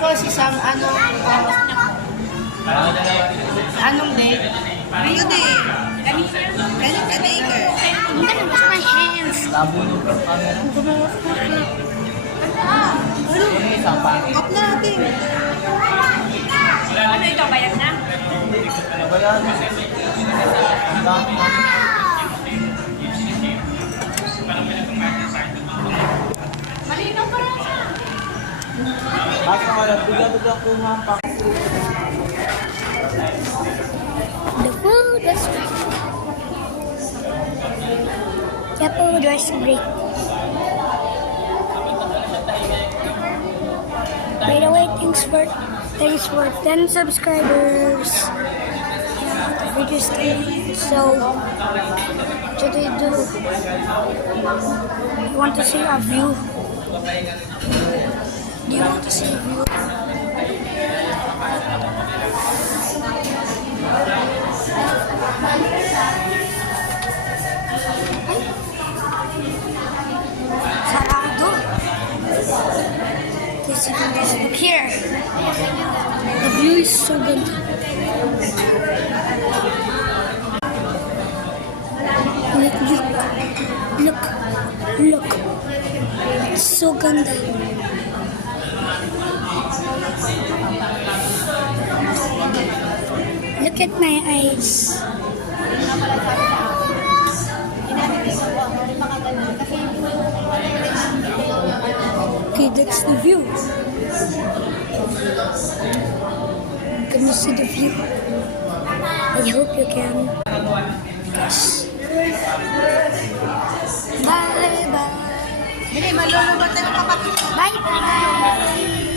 Tapos isang anong date? Rio Day. Kanika. I'm gonna wash my hands. Off na natin. Ano ito? Bayad na? Malinaw pa rin siya. The food was great. The food was great. By the way, thanks for 10 subscribers. The video stream. So today you want to see a view? Do you want to see a view? Sarado. Yes, you can just look here. The view is so good. Look. It's so ganda. Look at my eyes. Okay, that's the view. Can you see the view? I hope you can. Yes. Bye. Hindi, malulubot na kapatid. Bye.